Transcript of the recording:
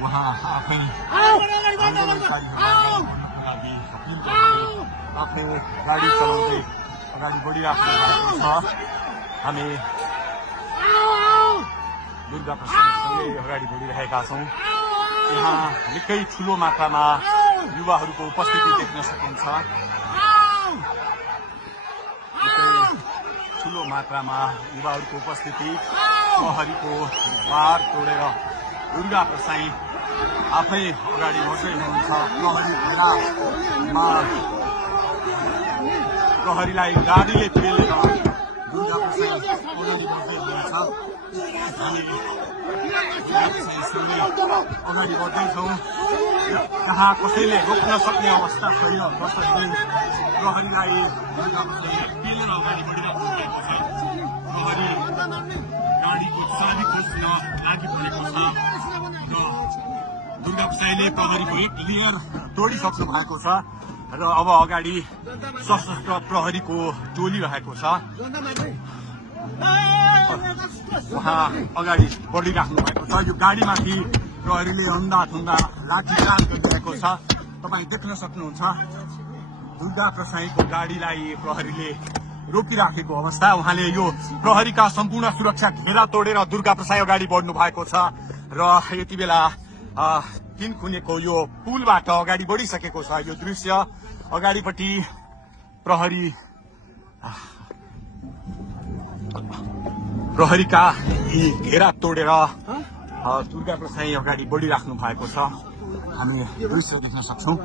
उहाँ आफै आफै गाडी चलाउँदै अगाडि बढिराख्नु भएको छ। हामी दुर्गा प्रसादसँगै अगाडि बढिरहेका छौँ। यहाँ निकै ठुलो मात्रामा युवाहरूको उपस्थिति देख्न सकिन्छ। निकै ठुलो मात्रामा युवाहरूको उपस्थिति, प्रहरीको बार तोडेर दुर्गा प्रसाई आफै अगाडि बढ्दै हुनुहुन्छ। प्रहरीलाई गाडीले पेलेर दुर्गा प्रसाई अगाडि बढ्दै हुनुहुन्छ। अगाडि बढ्दैछौँ। जहाँ कसैले रोक्न सक्ने अवस्था छैन, जसरी प्रहरीलाई पेलेर अगाडि बढिरहेको भएको छ। प्रहरी गाडीको चाबी खोज्न लागिपरेको छ र दुर्गा प्रसाईले प्रहरीको एक लेयर तोडिसक्नु भएको छ र अब अगाडि सशस्त्र प्रहरीको टोली रहेको छ। उहाँ अगाडि बढिराख्नु भएको छ। यो गाडीमाथि प्रहरीले अन्धाधुन्दा लाठीचार्ज गरिरहेको छ। तपाईँ देख्न सक्नुहुन्छ दुर्गा प्रसाईको गाडीलाई प्रहरीले रोकिराखेको अवस्था। उहाँले यो प्रहरीका सम्पूर्ण सुरक्षा घेरा तोडेर दुर्गा प्रसाई अगाडि बढ्नु भएको छ र यति बेला तीनखुनेको यो पुलबाट अगाडि बढिसकेको छ। यो दृश्य अगाडिपट्टि प्रहरीका यी घेरा तोडेर दुर्गा प्रसाई अगाडि बढिराख्नु भएको छ। हामी दृश्य देख्न सक्छौं।